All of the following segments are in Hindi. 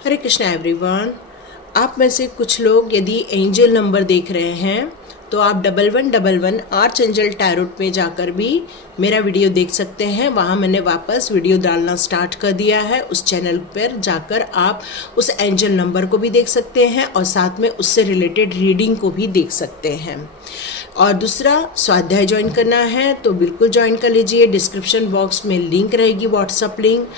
हरे कृष्णा एवरीवन। आप में से कुछ लोग यदि एंजल नंबर देख रहे हैं तो आप 1111 आर्च एंजल टैरोट में जाकर भी मेरा वीडियो देख सकते हैं। वहाँ मैंने वापस वीडियो डालना स्टार्ट कर दिया है। उस चैनल पर जाकर आप उस एंजल नंबर को भी देख सकते हैं और साथ में उससे रिलेटेड रीडिंग को भी देख सकते हैं। और दूसरा, स्वाध्याय ज्वाइन करना है तो बिल्कुल ज्वाइन कर लीजिए। डिस्क्रिप्शन बॉक्स में लिंक रहेगी, व्हाट्सएप लिंक।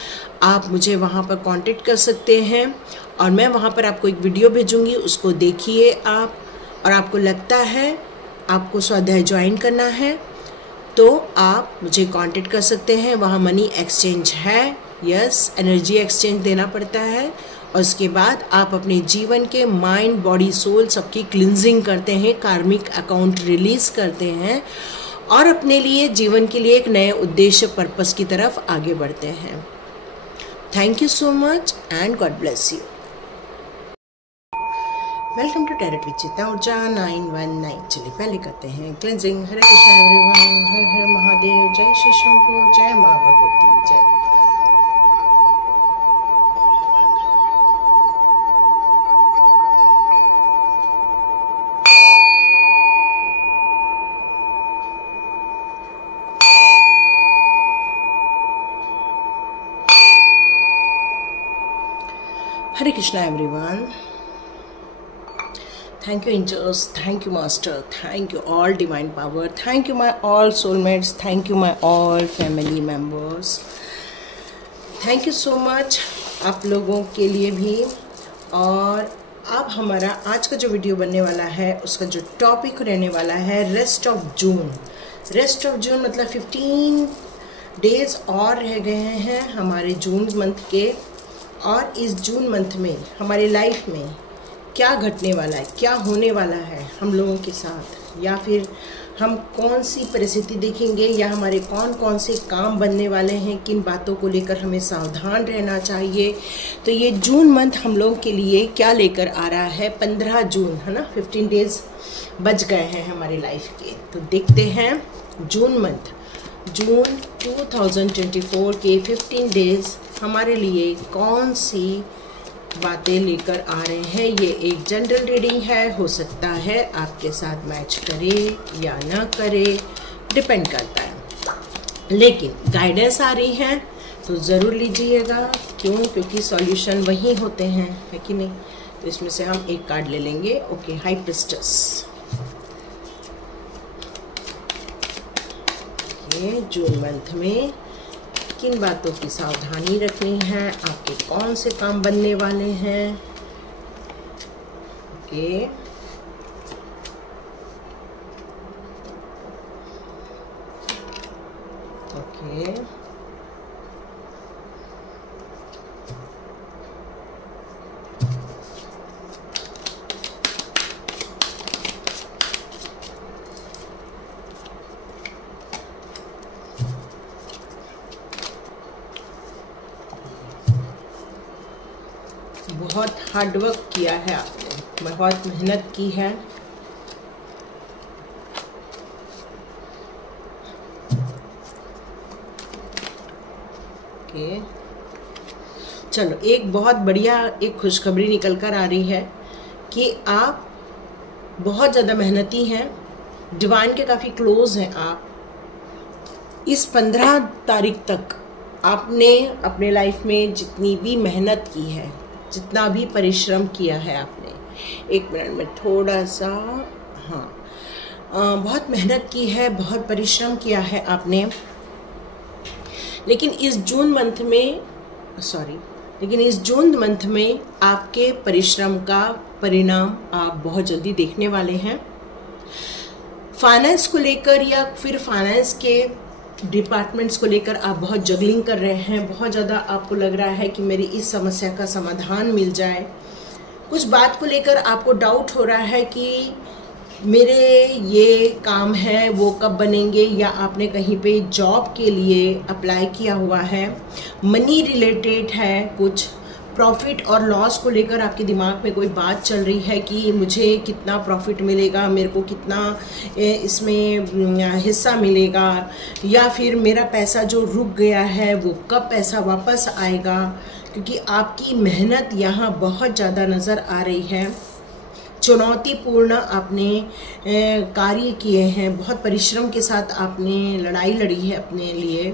आप मुझे वहाँ पर कांटेक्ट कर सकते हैं और मैं वहाँ पर आपको एक वीडियो भेजूँगी, उसको देखिए आप। और आपको लगता है आपको स्वाध्याय ज्वाइन करना है तो आप मुझे कांटेक्ट कर सकते हैं। वहाँ मनी एक्सचेंज है, यस, एनर्जी एक्सचेंज देना पड़ता है। और उसके बाद आप अपने जीवन के माइंड, बॉडी, सोल सबकी क्लिनजिंग करते हैं, कार्मिक अकाउंट रिलीज करते हैं और अपने लिए, जीवन के लिए एक नए उद्देश्य, पर्पस की तरफ आगे बढ़ते हैं। Thank you so much and God bless you. Welcome to tarot with Chitta Urja 919। चलिए पहले करते हैं क्लेंजिंग। हरे कृष्णा एवरीवन, हर हर महादेव, जय श्री शंभू, जय माँ भगवती, जय। Hare Krishna everyone. Thank you angels, thank you master, thank you all divine power, thank you my all soulmates, thank you my all family members, thank you so much आप लोगों के लिए भी। और अब हमारा आज का जो वीडियो बनने वाला है उसका जो टॉपिक रहने वाला है rest of June. Rest of June मतलब 15 डेज और रह गए हैं हमारे जून मंथ के। और इस जून मंथ में हमारी लाइफ में क्या घटने वाला है, क्या होने वाला है हम लोगों के साथ, या फिर हम कौन सी परिस्थिति देखेंगे, या हमारे कौन कौन से काम बनने वाले हैं, किन बातों को लेकर हमें सावधान रहना चाहिए। तो ये जून मंथ हम लोगों के लिए क्या लेकर आ रहा है। 15 जून है ना, 15 डेज बच गए हैं हमारी लाइफ के। तो देखते हैं जून मंथ, जून 2024 के 15 डेज हमारे लिए कौन सी बातें लेकर आ रहे हैं। ये एक जनरल रीडिंग है, हो सकता है आपके साथ मैच करे या ना करे, डिपेंड करता है। लेकिन गाइडेंस आ रही है तो ज़रूर लीजिएगा। क्यों? क्योंकि सॉल्यूशन वही होते हैं, है कि नहीं। तो इसमें से हम एक कार्ड ले लेंगे। Okay, high priestess. ये जून मंथ में किन बातों की सावधानी रखनी है, आपके कौन से काम बनने वाले हैं। ओके, ओके, बहुत हार्डवर्क किया है आपने, बहुत मेहनत की है। ओके, चलो, एक बहुत बढ़िया एक खुशखबरी निकल कर आ रही है कि आप बहुत ज़्यादा मेहनती हैं, डिवाइन के काफ़ी क्लोज हैं आप। इस 15 तारीख तक आपने अपने लाइफ में जितनी भी मेहनत की है, जितना भी परिश्रम किया है आपने, एक मिनट में थोड़ा सा, हाँ, बहुत मेहनत की है, बहुत परिश्रम किया है आपने। लेकिन इस जून मंथ में आपके परिश्रम का परिणाम आप बहुत जल्दी देखने वाले हैं। फाइनेंस को लेकर या फिर फाइनेंस के डिपार्टमेंट्स को लेकर आप बहुत जगलिंग कर रहे हैं। बहुत ज़्यादा आपको लग रहा है कि मेरी इस समस्या का समाधान मिल जाए। कुछ बात को लेकर आपको डाउट हो रहा है कि मेरे ये काम है वो कब बनेंगे, या आपने कहीं पे जॉब के लिए अप्लाई किया हुआ है। मनी रिलेटेड है, कुछ प्रॉफिट और लॉस को लेकर आपके दिमाग में कोई बात चल रही है कि मुझे कितना प्रॉफिट मिलेगा, मेरे को कितना इसमें हिस्सा मिलेगा, या फिर मेरा पैसा जो रुक गया है वो कब पैसा वापस आएगा। क्योंकि आपकी मेहनत यहाँ बहुत ज़्यादा नज़र आ रही है। चुनौतीपूर्ण आपने कार्य किए हैं, बहुत परिश्रम के साथ आपने लड़ाई लड़ी है अपने लिए,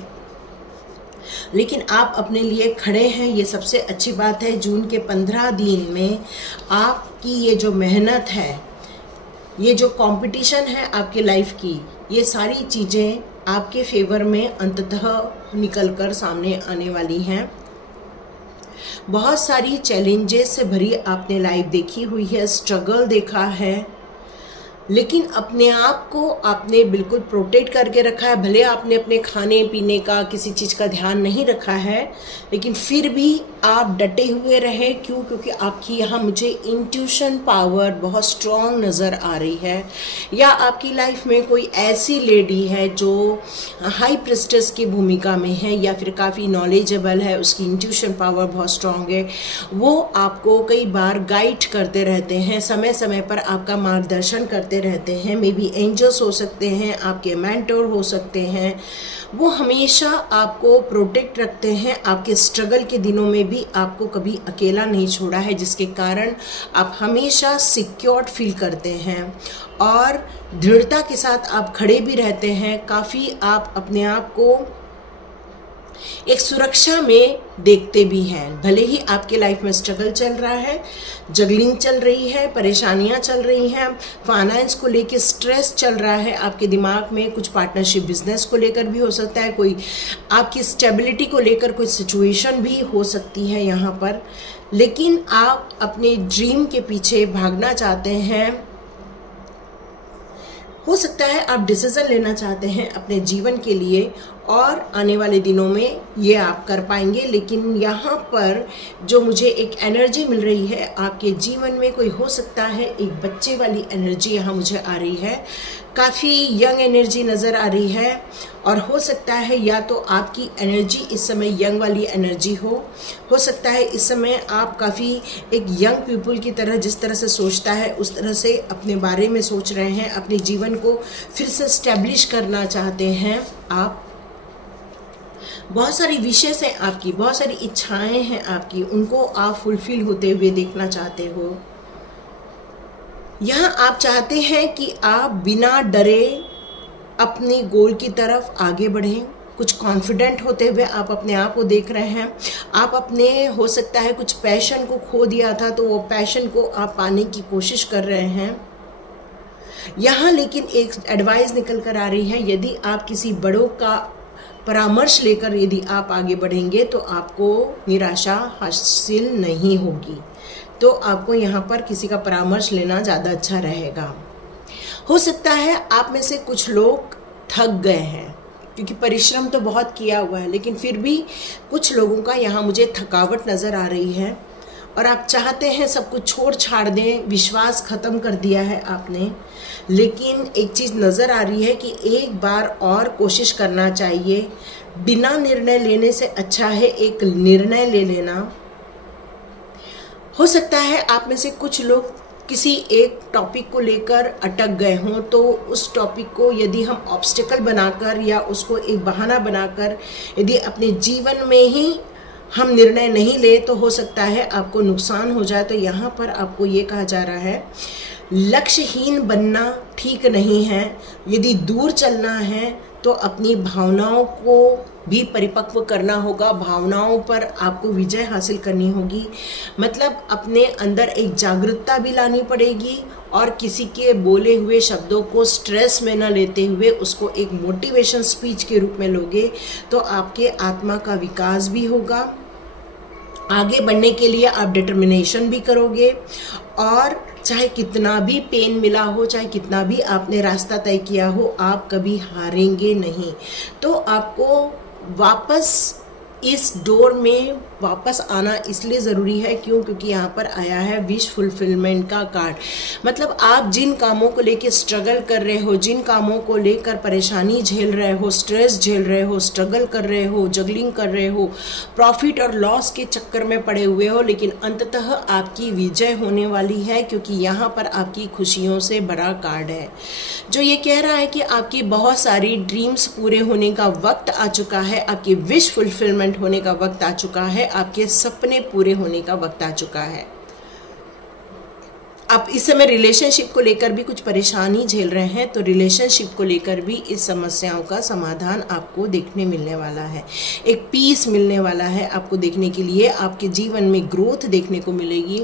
लेकिन आप अपने लिए खड़े हैं, ये सबसे अच्छी बात है। जून के 15 दिन में आपकी ये जो मेहनत है, ये जो कंपटीशन है आपके लाइफ की, ये सारी चीज़ें आपके फेवर में अंततः निकलकर सामने आने वाली हैं। बहुत सारी चैलेंजेस से भरी आपने लाइफ देखी हुई है, स्ट्रगल देखा है, लेकिन अपने आप को आपने बिल्कुल प्रोटेक्ट करके रखा है। भले आपने अपने खाने पीने का किसी चीज़ का ध्यान नहीं रखा है, लेकिन फिर भी आप डटे हुए रहे। क्यों? क्योंकि आपकी यहाँ मुझे इंट्यूशन पावर बहुत स्ट्रॉन्ग नज़र आ रही है। या आपकी लाइफ में कोई ऐसी लेडी है जो हाई प्रिस्टेस की भूमिका में है, या फिर काफ़ी नॉलेजेबल है, उसकी इंट्यूशन पावर बहुत स्ट्रॉन्ग है। वो आपको कई बार गाइड करते रहते हैं, समय समय पर आपका मार्गदर्शन करते रहते हैं। मे बी एंजल्स हो सकते हैं, आपके मेंटर हो सकते हैं। वो हमेशा आपको प्रोटेक्ट रखते हैं। आपके स्ट्रगल के दिनों में भी आपको कभी अकेला नहीं छोड़ा है, जिसके कारण आप हमेशा सिक्योर्ड फील करते हैं और दृढ़ता के साथ आप खड़े भी रहते हैं। काफ़ी आप अपने आप को एक सुरक्षा में देखते भी हैं। भले ही आपके लाइफ में स्ट्रगल चल रहा है, जगलिंग चल रही है, परेशानियां चल रही हैं, फाइनेंस को लेके स्ट्रेस चल रहा है आपके दिमाग में, कुछ पार्टनरशिप बिजनेस को लेकर भी हो सकता है, कोई आपकी स्टेबिलिटी को लेकर कोई सिचुएशन भी हो सकती है यहाँ पर। लेकिन आप अपने ड्रीम के पीछे भागना चाहते हैं। हो सकता है आप डिसीजन लेना चाहते हैं अपने जीवन के लिए, और आने वाले दिनों में ये आप कर पाएंगे। लेकिन यहाँ पर जो मुझे एक एनर्जी मिल रही है, आपके जीवन में कोई हो सकता है एक बच्चे वाली एनर्जी यहाँ मुझे आ रही है। काफ़ी यंग एनर्जी नज़र आ रही है, और हो सकता है या तो आपकी एनर्जी इस समय यंग वाली एनर्जी हो सकता है इस समय आप काफ़ी एक यंग पीपल की तरह, जिस तरह से सोचता है उस तरह से अपने बारे में सोच रहे हैं, अपने जीवन को फिर से स्टैब्लिश करना चाहते हैं। आप बहुत सारी विशेष हैं आपकी, बहुत सारी इच्छाएं हैं आपकी, उनको आप फुलफिल होते हुए देखना चाहते हो। यहाँ आप चाहते हैं कि आप बिना डरे अपनी गोल की तरफ आगे बढ़ें। कुछ कॉन्फिडेंट होते हुए आप अपने आप को देख रहे हैं। आप अपने हो सकता है कुछ पैशन को खो दिया था, तो वो पैशन को आप पाने की कोशिश कर रहे हैं। यहाँ लेकिन एक एडवाइस निकल कर आ रही है, यदि आप किसी बड़ों का परामर्श लेकर यदि आप आगे बढ़ेंगे तो आपको निराशा हासिल नहीं होगी। तो आपको यहाँ पर किसी का परामर्श लेना ज़्यादा अच्छा रहेगा। हो सकता है आप में से कुछ लोग थक गए हैं, क्योंकि परिश्रम तो बहुत किया हुआ है, लेकिन फिर भी कुछ लोगों का यहाँ मुझे थकावट नज़र आ रही है, और आप चाहते हैं सब कुछ छोड़ छाड़ दें, विश्वास ख़त्म कर दिया है आपने। लेकिन एक चीज़ नज़र आ रही है कि एक बार और कोशिश करना चाहिए। बिना निर्णय लेने से अच्छा है एक निर्णय ले लेना। हो सकता है आप में से कुछ लोग किसी एक टॉपिक को लेकर अटक गए हों, तो उस टॉपिक को यदि हम ऑब्स्टिकल बनाकर या उसको एक बहाना बनाकर यदि अपने जीवन में ही हम निर्णय नहीं ले, तो हो सकता है आपको नुकसान हो जाए। तो यहाँ पर आपको ये कहा जा रहा है, लक्ष्यहीन बनना ठीक नहीं है। यदि दूर चलना है तो अपनी भावनाओं को भी परिपक्व करना होगा, भावनाओं पर आपको विजय हासिल करनी होगी। मतलब अपने अंदर एक जागरूकता भी लानी पड़ेगी, और किसी के बोले हुए शब्दों को स्ट्रेस में न लेते हुए उसको एक मोटिवेशन स्पीच के रूप में लोगे तो आपके आत्मा का विकास भी होगा। आगे बढ़ने के लिए आप डिटर्मिनेशन भी करोगे, और चाहे कितना भी पेन मिला हो, चाहे कितना भी आपने रास्ता तय किया हो, आप कभी हारेंगे नहीं। तो आपको वापस इस डोर में वापस आना इसलिए ज़रूरी है, क्योंकि यहाँ पर आया है विश फुलफिलमेंट का कार्ड। मतलब आप जिन कामों को लेकर स्ट्रगल कर रहे हो, जिन कामों को लेकर परेशानी झेल रहे हो, स्ट्रेस झेल रहे हो, स्ट्रगल कर रहे हो, जगलिंग कर रहे हो, प्रॉफिट और लॉस के चक्कर में पड़े हुए हो, लेकिन अंततः आपकी विजय होने वाली है, क्योंकि यहाँ पर आपकी खुशियों से बड़ा कार्ड है जो ये कह रहा है कि आपकी बहुत सारी ड्रीम्स पूरे होने का वक्त आ चुका है, आपकी विश फुलफिलमेंट होने का वक्त आ चुका है, है, आपके सपने पूरे होने का वक्त आ चुका है। आप इस समय रिलेशनशिप को लेकर भी कुछ परेशानी झेल रहे हैं, तो रिलेशनशिप को लेकर भी इस समस्याओं का समाधान आपको देखने मिलने वाला है। एक पीस मिलने वाला है आपको देखने के लिए, आपके जीवन में ग्रोथ देखने को मिलेगी।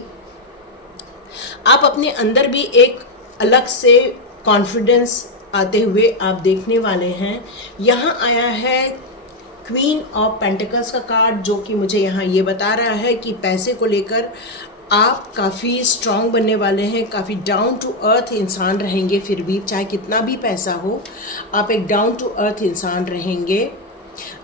आप अपने अंदर भी एक अलग से कॉन्फिडेंस आते हुए आप देखने वाले हैं। यहाँ आया है क्वीन ऑफ पेंटिकल्स का कार्ड, जो कि मुझे यहाँ ये बता रहा है कि पैसे को लेकर आप काफ़ी स्ट्रांग बनने वाले हैं, काफ़ी डाउन टू अर्थ इंसान रहेंगे। फिर भी चाहे कितना भी पैसा हो, आप एक डाउन टू अर्थ इंसान रहेंगे।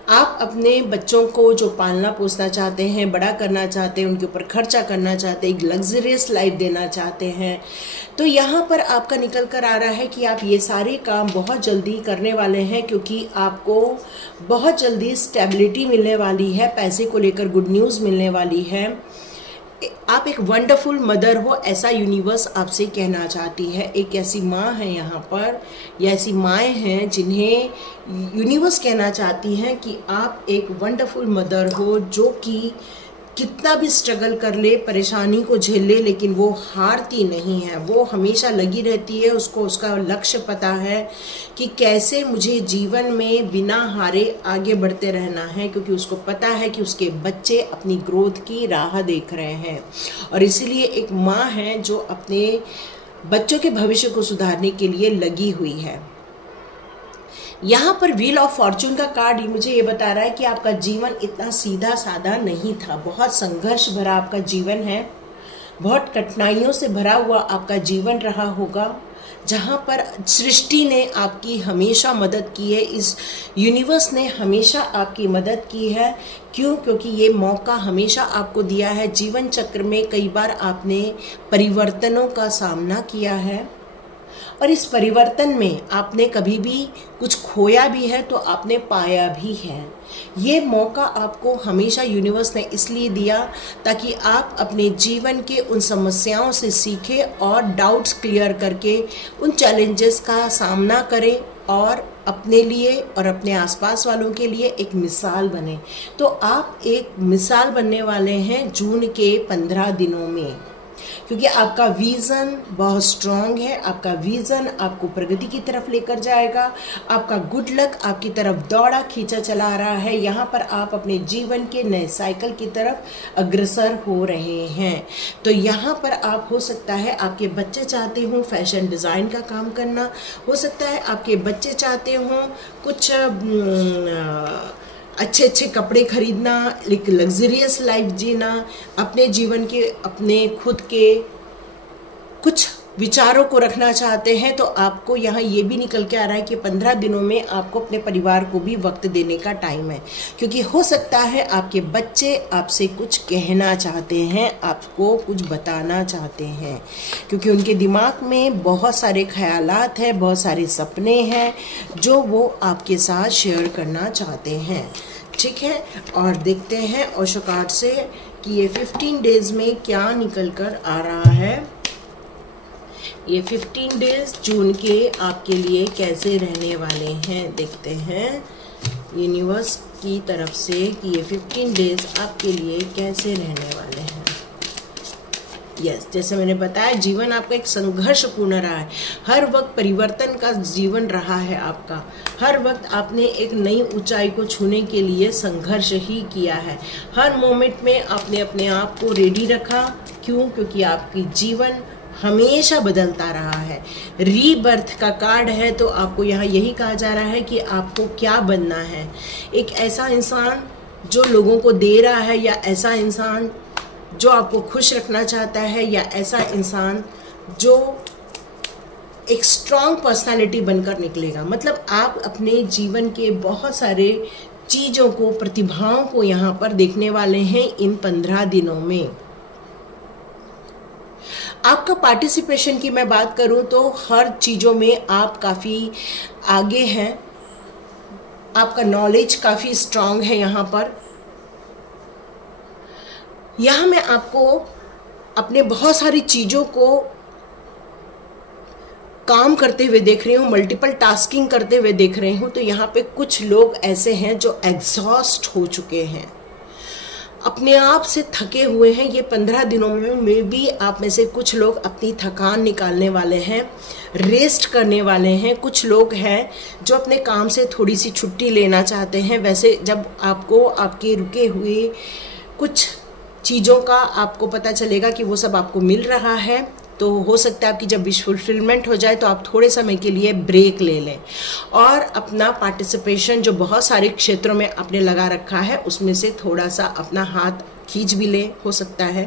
आप अपने बच्चों को जो पालना पोसना चाहते हैं, बड़ा करना चाहते हैं, उनके ऊपर खर्चा करना चाहते हैं, एक लग्जरियस लाइफ देना चाहते हैं, तो यहाँ पर आपका निकल कर आ रहा है कि आप ये सारे काम बहुत जल्दी करने वाले हैं, क्योंकि आपको बहुत जल्दी स्टेबिलिटी मिलने वाली है। पैसे को लेकर गुड न्यूज़ मिलने वाली है। आप एक वंडरफुल मदर हो, ऐसा यूनिवर्स आपसे कहना चाहती है। एक ऐसी माँ है यहाँ पर, या ऐसी माएँ हैं जिन्हें यूनिवर्स कहना चाहती हैं कि आप एक वंडरफुल मदर हो, जो कि कितना भी स्ट्रगल कर ले, परेशानी को झेल ले, लेकिन वो हारती नहीं है। वो हमेशा लगी रहती है, उसको उसका लक्ष्य पता है कि कैसे मुझे जीवन में बिना हारे आगे बढ़ते रहना है, क्योंकि उसको पता है कि उसके बच्चे अपनी ग्रोथ की राह देख रहे हैं। और इसीलिए एक माँ है जो अपने बच्चों के भविष्य को सुधारने के लिए लगी हुई है। यहाँ पर व्हील ऑफ फॉर्चून का कार्ड मुझे ये बता रहा है कि आपका जीवन इतना सीधा साधा नहीं था। बहुत संघर्ष भरा आपका जीवन है, बहुत कठिनाइयों से भरा हुआ आपका जीवन रहा होगा, जहाँ पर सृष्टि ने आपकी हमेशा मदद की है। इस यूनिवर्स ने हमेशा आपकी मदद की है। क्यों? क्योंकि ये मौका हमेशा आपको दिया है। जीवन चक्र में कई बार आपने परिवर्तनों का सामना किया है, और इस परिवर्तन में आपने कभी भी कुछ खोया भी है तो आपने पाया भी है। ये मौका आपको हमेशा यूनिवर्स ने इसलिए दिया ताकि आप अपने जीवन के उन समस्याओं से सीखें और डाउट्स क्लियर करके उन चैलेंजेस का सामना करें और अपने लिए और अपने आसपास वालों के लिए एक मिसाल बने। तो आप एक मिसाल बनने वाले हैं जून के 15 दिनों में, क्योंकि आपका विज़न बहुत स्ट्रॉन्ग है। आपका विज़न आपको प्रगति की तरफ लेकर जाएगा। आपका गुड लक आपकी तरफ दौड़ा खींचा चला रहा है। यहाँ पर आप अपने जीवन के नए साइकिल की तरफ अग्रसर हो रहे हैं। तो यहाँ पर आप, हो सकता है आपके बच्चे चाहते हों फैशन डिज़ाइन का काम करना, हो सकता है आपके बच्चे चाहते हों कुछ अच्छे अच्छे कपड़े खरीदना, एक लग्जरियस लाइफ जीना, अपने जीवन के अपने खुद के कुछ विचारों को रखना चाहते हैं। तो आपको यहाँ ये भी निकल के आ रहा है कि 15 दिनों में आपको अपने परिवार को भी वक्त देने का टाइम है, क्योंकि हो सकता है आपके बच्चे आपसे कुछ कहना चाहते हैं, आपको कुछ बताना चाहते हैं, क्योंकि उनके दिमाग में बहुत सारे ख्यालात हैं, बहुत सारे सपने हैं जो वो आपके साथ शेयर करना चाहते हैं। ठीक है, और देखते हैं ओशो कार्ड से कि ये 15 डेज में क्या निकल कर आ रहा है। ये 15 डेज जून के आपके लिए कैसे रहने वाले हैं, देखते हैं यूनिवर्स की तरफ से कि ये 15 डेज आपके लिए कैसे रहने वाले हैं। यस, जैसे मैंने बताया जीवन आपका एक संघर्षपूर्ण रहा है। हर वक्त परिवर्तन का जीवन रहा है आपका। हर वक्त आपने एक नई ऊंचाई को छूने के लिए संघर्ष ही किया है। हर मोमेंट में आपने अपने आप को रेडी रखा। क्यों? क्योंकि आपकी जीवन हमेशा बदलता रहा है। रीबर्थ का कार्ड है, तो आपको यहाँ यही कहा जा रहा है कि आपको क्या बनना है। एक ऐसा इंसान जो लोगों को दे रहा है, या ऐसा इंसान जो आपको खुश रखना चाहता है, या ऐसा इंसान जो एक स्ट्रॉन्ग पर्सनालिटी बनकर निकलेगा। मतलब आप अपने जीवन के बहुत सारे चीज़ों को, प्रतिभाओं को यहाँ पर देखने वाले हैं इन 15 दिनों में। आपका पार्टिसिपेशन की मैं बात करूं तो हर चीज़ों में आप काफ़ी आगे हैं। आपका नॉलेज काफ़ी स्ट्रांग है। यहाँ पर मैं आपको अपने बहुत सारी चीज़ों को काम करते हुए देख रही हूँ, मल्टीपल टास्किंग करते हुए देख रही हूँ। तो यहाँ पे कुछ लोग ऐसे हैं जो एग्जॉस्ट हो चुके हैं। अपने आप से थके हुए हैं। ये 15 दिनों में भी आप में से कुछ लोग अपनी थकान निकालने वाले हैं, रेस्ट करने वाले हैं। कुछ लोग हैं जो अपने काम से थोड़ी सी छुट्टी लेना चाहते हैं। वैसे जब आपको आपके रुके हुए कुछ चीज़ों का आपको पता चलेगा कि वो सब आपको मिल रहा है, तो हो सकता है आपकी जब विश फुलफिलमेंट हो जाए तो आप थोड़े समय के लिए ब्रेक ले लें और अपना पार्टिसिपेशन जो बहुत सारे क्षेत्रों में आपने लगा रखा है उसमें से थोड़ा सा अपना हाथ खींच भी लें, हो सकता है।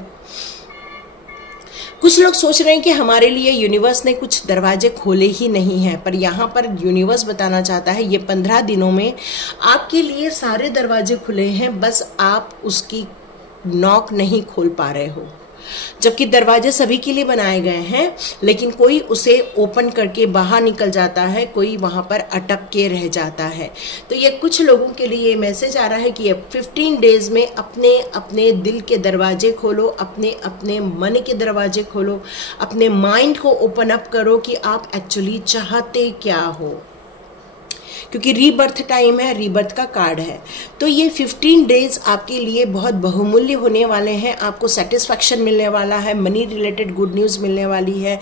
कुछ लोग सोच रहे हैं कि हमारे लिए यूनिवर्स ने कुछ दरवाजे खोले ही नहीं हैं, पर यहाँ पर यूनिवर्स बताना चाहता है ये 15 दिनों में आपके लिए सारे दरवाजे खुले हैं, बस आप उसकी नॉक नहीं खोल पा रहे हो। जबकि दरवाजे सभी के लिए बनाए गए हैं, लेकिन कोई उसे ओपन करके बाहर निकल जाता है, कोई वहां पर अटक के रह जाता है। तो ये कुछ लोगों के लिए ये मैसेज आ रहा है कि ये 15 डेज में अपने अपने दिल के दरवाजे खोलो, अपने अपने मन के दरवाजे खोलो, अपने माइंड को ओपन अप करो कि आप एक्चुअली चाहते क्या हो, क्योंकि रीबर्थ टाइम है, रीबर्थ का कार्ड है। तो ये 15 डेज आपके लिए बहुत बहुमूल्य होने वाले हैं। आपको सेटिस्फैक्शन मिलने वाला है, मनी रिलेटेड गुड न्यूज़ मिलने वाली है।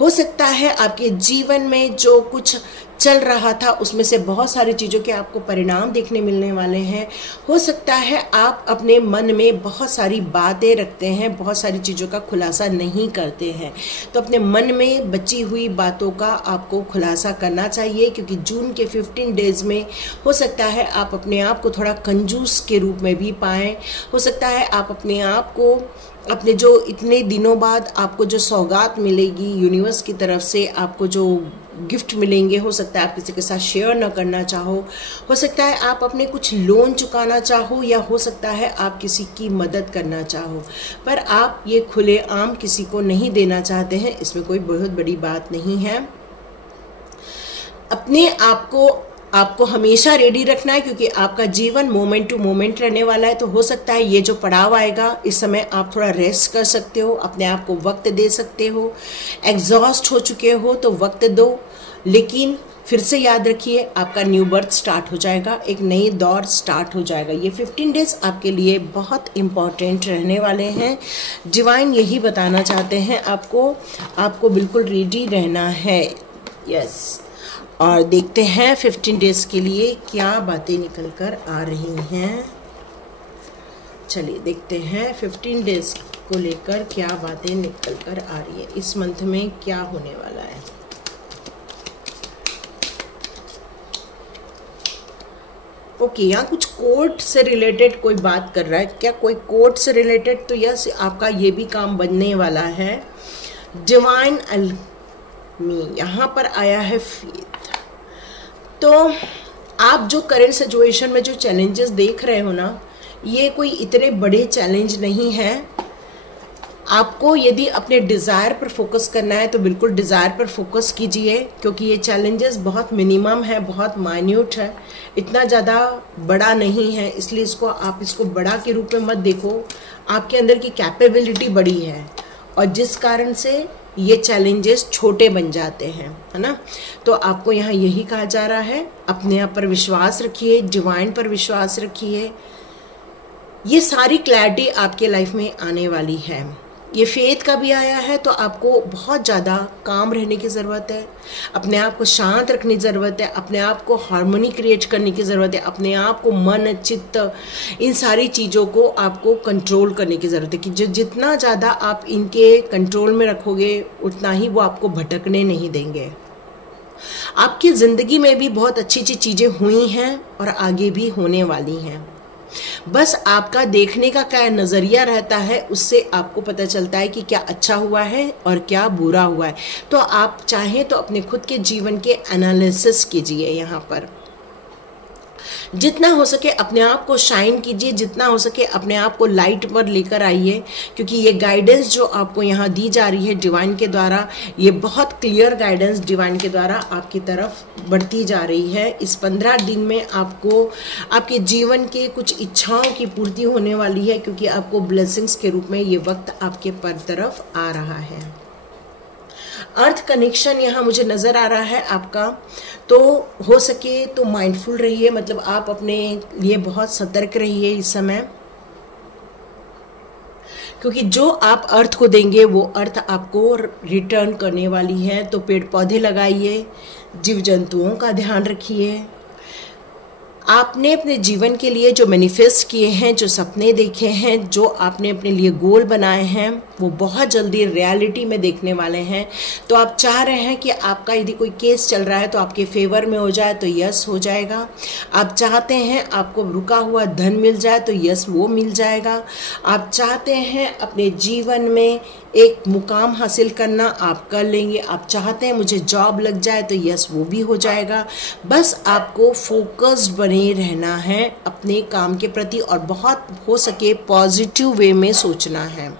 हो सकता है आपके जीवन में जो कुछ चल रहा था उसमें से बहुत सारी चीज़ों के आपको परिणाम देखने मिलने वाले हैं। हो सकता है आप अपने मन में बहुत सारी बातें रखते हैं, बहुत सारी चीज़ों का खुलासा नहीं करते हैं, तो अपने मन में बची हुई बातों का आपको खुलासा करना चाहिए, क्योंकि जून के 15 डेज में हो सकता है आप अपने आप को थोड़ा कंजूस के रूप में भी पाएँ। हो सकता है आप अपने आप को अपने जो इतने दिनों बाद आपको जो सौगात मिलेगी यूनिवर्स की तरफ से, आपको जो गिफ्ट मिलेंगे, हो सकता है आप किसी के साथ शेयर न करना चाहो, हो सकता है आप अपने कुछ लोन चुकाना चाहो, या हो सकता है आप किसी की मदद करना चाहो, पर आप ये खुलेआम किसी को नहीं देना चाहते हैं। इसमें कोई बहुत बड़ी बात नहीं है। अपने आपको हमेशा रेडी रखना है, क्योंकि आपका जीवन मोमेंट टू मोमेंट रहने वाला है। तो हो सकता है ये जो पड़ाव आएगा इस समय आप थोड़ा रेस्ट कर सकते हो, अपने आप को वक्त दे सकते हो। एग्जॉस्ट हो चुके हो तो वक्त दो, लेकिन फिर से याद रखिए आपका न्यू बर्थ स्टार्ट हो जाएगा, एक नई दौर स्टार्ट हो जाएगा। ये 15 डेज आपके लिए बहुत इम्पॉर्टेंट रहने वाले हैं। डिवाइन यही बताना चाहते हैं आपको बिल्कुल रेडी रहना है। यस, और देखते हैं 15 डेज के लिए क्या बातें निकल कर आ रही हैं। चलिए देखते हैं 15 डेज को लेकर क्या बातें निकल कर आ रही है, इस मंथ में क्या होने वाला है। ओके, यहाँ कुछ कोर्ट से रिलेटेड कोई बात कर रहा है क्या? कोई कोर्ट से रिलेटेड, तो यस आपका ये भी काम बनने वाला है। डिवाइन में यहाँ पर आया है फेथ। तो आप जो करंट सिचुएशन में जो चैलेंजेस देख रहे हो ना, ये कोई इतने बड़े चैलेंज नहीं है। आपको यदि अपने डिज़ायर पर फोकस करना है तो बिल्कुल डिज़ायर पर फोकस कीजिए, क्योंकि ये चैलेंजेस बहुत मिनिमम है, बहुत माइन्यूट है, इतना ज़्यादा बड़ा नहीं है। इसलिए आप इसको बड़ा के रूप में मत देखो। आपके अंदर की कैपेबिलिटी बड़ी है, और जिस कारण से ये चैलेंजेस छोटे बन जाते हैं, है ना। तो आपको यहाँ यही कहा जा रहा है, अपने आप पर विश्वास रखिए, डिवाइन पर विश्वास रखिए। ये सारी क्लैरिटी आपके लाइफ में आने वाली है। ये फेथ का भी आया है, तो आपको बहुत ज़्यादा काम रहने की ज़रूरत है, अपने आप को शांत रखने की ज़रूरत है, अपने आप को हार्मोनी क्रिएट करने की ज़रूरत है, अपने आप को मन चित्त इन सारी चीज़ों को आपको कंट्रोल करने की ज़रूरत है, कि जितना ज़्यादा आप इनके कंट्रोल में रखोगे उतना ही वो आपको भटकने नहीं देंगे। आपकी ज़िंदगी में भी बहुत अच्छी अच्छी चीज़ें हुई हैं और आगे भी होने वाली हैं। बस आपका देखने का क्या नज़रिया रहता है, उससे आपको पता चलता है कि क्या अच्छा हुआ है और क्या बुरा हुआ है। तो आप चाहें तो अपने खुद के जीवन के एनालिसिस कीजिए, यहाँ पर जितना हो सके अपने आप को शाइन कीजिए, जितना हो सके अपने आप को लाइट पर लेकर आइए, क्योंकि ये गाइडेंस जो आपको यहाँ दी जा रही है डिवाइन के द्वारा, ये बहुत क्लियर गाइडेंस डिवाइन के द्वारा आपकी तरफ बढ़ती जा रही है। इस 15 दिन में आपको आपके जीवन के कुछ इच्छाओं की पूर्ति होने वाली है, क्योंकि आपको ब्लेसिंग्स के रूप में ये वक्त आपके पर तरफ आ रहा है। अर्थ कनेक्शन यहाँ मुझे नज़र आ रहा है आपका, तो हो सके तो माइंडफुल रहिए, मतलब आप अपने लिए बहुत सतर्क रहिए इस समय। क्योंकि जो आप अर्थ को देंगे वो अर्थ आपको रिटर्न करने वाली है। तो पेड़ पौधे लगाइए, जीव जंतुओं का ध्यान रखिए। आपने अपने जीवन के लिए जो मैनिफेस्ट किए हैं, जो सपने देखे हैं, जो आपने अपने लिए गोल बनाए हैं, वो बहुत जल्दी रियलिटी में देखने वाले हैं। तो आप चाह रहे हैं कि आपका यदि कोई केस चल रहा है तो आपके फेवर में हो जाए, तो यस हो जाएगा। आप चाहते हैं आपको रुका हुआ धन मिल जाए, तो यस वो मिल जाएगा। आप चाहते हैं अपने जीवन में एक मुकाम हासिल करना, आप कर लेंगे। आप चाहते हैं मुझे जॉब लग जाए, तो यस वो भी हो जाएगा। बस आपको फोकस्ड बने रहना है अपने काम के प्रति और बहुत हो सके पॉजिटिव वे में सोचना है।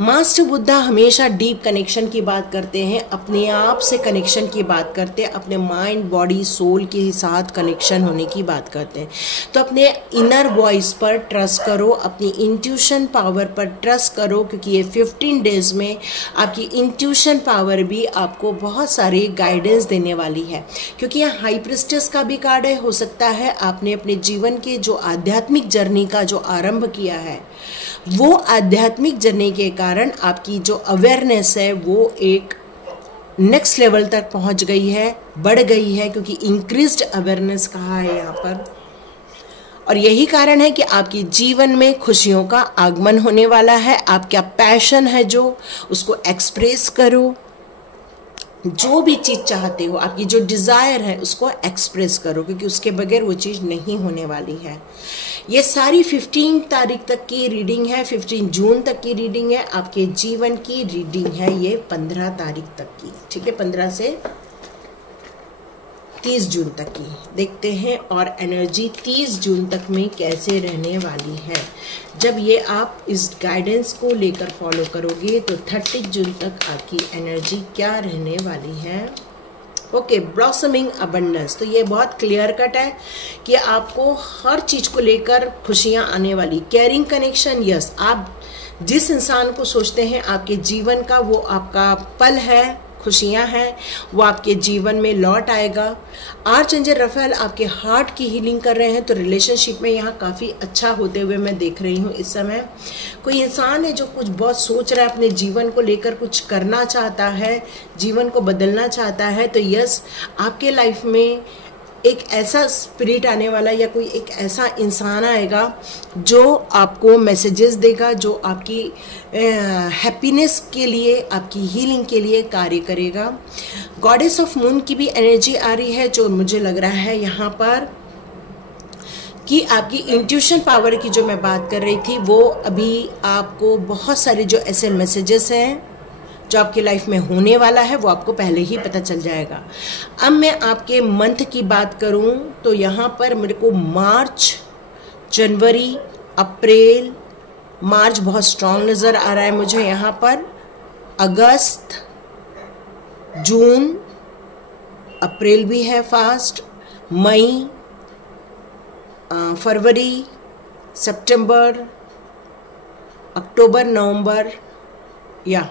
मास्टर बुद्धा हमेशा डीप कनेक्शन की बात करते हैं, अपने आप से कनेक्शन की बात करते हैं, अपने माइंड बॉडी सोल के साथ कनेक्शन होने की बात करते हैं। तो अपने इनर वॉइस पर ट्रस्ट करो, अपनी इंट्यूशन पावर पर ट्रस्ट करो, क्योंकि ये 15 डेज में आपकी इंट्यूशन पावर भी आपको बहुत सारी गाइडेंस देने वाली है। क्योंकि यहाँ हाई प्रिस्टेस का भी कार्ड है। हो सकता है आपने अपने जीवन के जो आध्यात्मिक जर्नी का जो आरंभ किया है, वो आध्यात्मिक जर्नी के कारण आपकी जो अवेयरनेस है वो एक नेक्स्ट लेवल तक पहुंच गई है, बढ़ गई है, क्योंकि इंक्रीज्ड अवेयरनेस कहा है यहाँ पर। और यही कारण है कि आपके जीवन में खुशियों का आगमन होने वाला है। आपका पैशन है जो, उसको एक्सप्रेस करो। जो भी चीज़ चाहते हो, आपकी जो डिज़ायर है उसको एक्सप्रेस करो, क्योंकि उसके बगैर वो चीज़ नहीं होने वाली है। ये सारी 15 तारीख तक की रीडिंग है, 15 जून तक की रीडिंग है। आपके जीवन की रीडिंग है ये 15 तारीख तक की, ठीक है, 15 से 30 जून तक की देखते हैं। और एनर्जी 30 जून तक में कैसे रहने वाली है। जब ये आप इस गाइडेंस को लेकर फॉलो करोगे तो 30 जून तक आपकी एनर्जी क्या रहने वाली है। ओके, ब्लॉसमिंग अबंडेंस, तो ये बहुत क्लियर कट है कि आपको हर चीज़ को लेकर खुशियाँ आने वाली। केयरिंग कनेक्शन, यस, आप जिस इंसान को सोचते हैं आपके जीवन का वो आपका पल है, खुशियाँ हैं, वो आपके जीवन में लौट आएगा। आर्चएंजल रफेल आपके हार्ट की हीलिंग कर रहे हैं, तो रिलेशनशिप में यहाँ काफ़ी अच्छा होते हुए मैं देख रही हूँ इस समय। कोई इंसान है जो कुछ बहुत सोच रहा है, अपने जीवन को लेकर कुछ करना चाहता है, जीवन को बदलना चाहता है, तो यस आपके लाइफ में एक ऐसा स्पिरिट आने वाला, या कोई एक ऐसा इंसान आएगा जो आपको मैसेजेस देगा, जो आपकी हैप्पीनेस के लिए, आपकी हीलिंग के लिए कार्य करेगा। गॉडेस ऑफ मून की भी एनर्जी आ रही है, जो मुझे लग रहा है यहाँ पर कि आपकी इंट्यूशन पावर की जो मैं बात कर रही थी, वो अभी आपको बहुत सारे जो ऐसे मैसेजेस हैं जो आपकी लाइफ में होने वाला है वो आपको पहले ही पता चल जाएगा। अब मैं आपके मंथ की बात करूं तो यहाँ पर मेरे को मार्च, जनवरी, अप्रैल, मार्च बहुत स्ट्रॉन्ग नज़र आ रहा है मुझे यहाँ पर। अगस्त, जून, अप्रैल भी है फास्ट, मई, फरवरी, सितंबर, अक्टूबर, नवंबर, या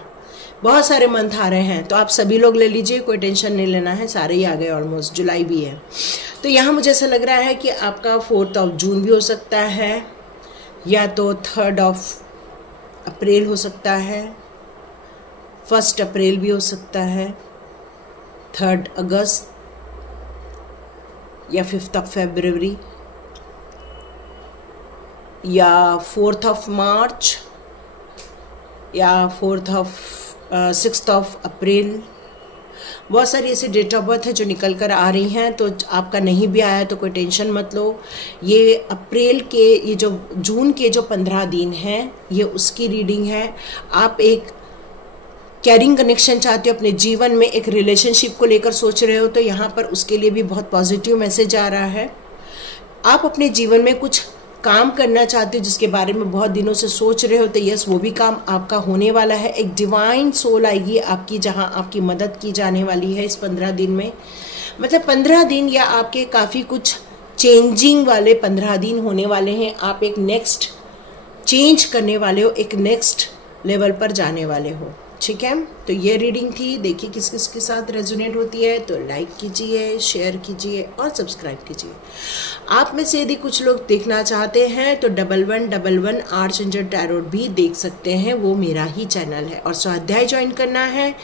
बहुत सारे मंथ आ रहे हैं। तो आप सभी लोग ले लीजिए, कोई टेंशन नहीं लेना है, सारे ही आ गए ऑलमोस्ट, जुलाई भी है। तो यहाँ मुझे ऐसा लग रहा है कि आपका 4 जून भी हो सकता है, या तो 3 अप्रैल हो सकता है, 1 अप्रैल भी हो सकता है, 3 अगस्त या 5 फरवरी, या 4 मार्च, या 6 अप्रैल। बहुत सारी ऐसी डेट ऑफ बर्थ है जो निकल कर आ रही हैं। तो आपका नहीं भी आया तो कोई टेंशन मत लो। ये अप्रैल के, ये जो जून के जो 15 दिन हैं, ये उसकी रीडिंग है। आप एक कैरिंग कनेक्शन चाहते हो अपने जीवन में, एक रिलेशनशिप को लेकर सोच रहे हो, तो यहाँ पर उसके लिए भी बहुत पॉजिटिव मैसेज आ रहा है। आप अपने जीवन में कुछ काम करना चाहते हो जिसके बारे में बहुत दिनों से सोच रहे हो, तो यस वो भी काम आपका होने वाला है। एक डिवाइन सोल आएगी आपकी, जहां आपकी मदद की जाने वाली है इस 15 दिन में। मतलब 15 दिन या आपके काफ़ी कुछ चेंजिंग वाले 15 दिन होने वाले हैं। आप एक नेक्स्ट चेंज करने वाले हो, एक नेक्स्ट लेवल पर जाने वाले हो, ठीक है, तो ये रीडिंग थी। देखिए किस किस के साथ रेजोनेट होती है, तो लाइक कीजिए, शेयर कीजिए और सब्सक्राइब कीजिए। आप में से यदि कुछ लोग देखना चाहते हैं तो 1111 आर्चएंजल टैरोट भी देख सकते हैं, वो मेरा ही चैनल है। और स्वाध्याय ज्वाइन करना है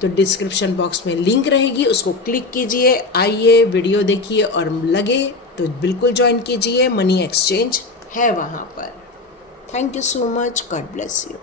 तो डिस्क्रिप्शन बॉक्स में लिंक रहेगी, उसको क्लिक कीजिए, आइए वीडियो देखिए और लगे तो बिल्कुल ज्वाइन कीजिए। मनी एक्सचेंज है वहाँ पर। Thank you so much, God bless you.